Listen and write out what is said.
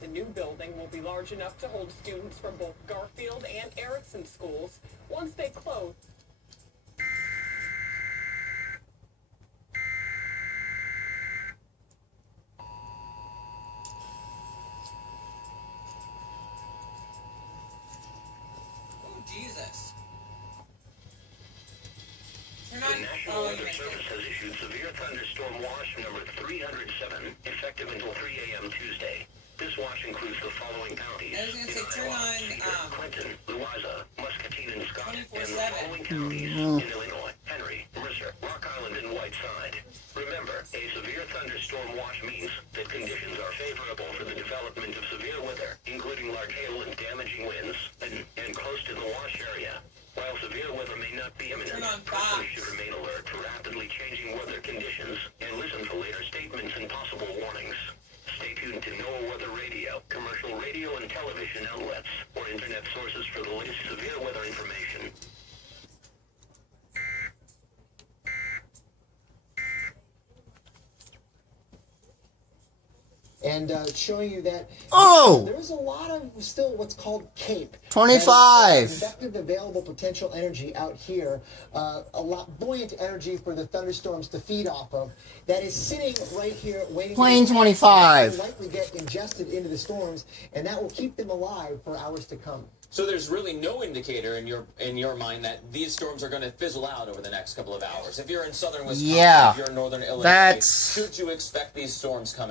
The new building will be large enough to hold students from both Garfield and Erickson schools once they close. Oh, Jesus. The National Weather Service has issued severe thunderstorm watch number 307, effective until 3 a.m. Tuesday. This watch includes the following counties: I was going to say, turn on Cedar, Clinton, Louisa, Muscatine, and Scott, and the 24/7. following counties in Illinois: Henry, Mercer, Rock Island, and Whiteside. Remember, a severe thunderstorm watch means that conditions are favorable for the development of severe weather, including large hail and damaging winds, and close to the watch area. While severe weather may not be imminent, persons should remain alert to rapidly changing weather conditions and listen for later statements and possible warnings. Stay tuned to NOAA Weather Radio, commercial radio and television outlets, or internet sources for the latest severe weather information. And showing you that there's a lot of still what's called CAPE. 25. Effective available potential energy out here, a lot buoyant energy for the thunderstorms to feed off of. That is sitting right here waiting. Plane 25. To likely get ingested into the storms, and that will keep them alive for hours to come. So there's really no indicator in your mind that these storms are going to fizzle out over the next couple of hours. If you're in southern Wisconsin, if you're in northern Illinois, should you expect these storms coming?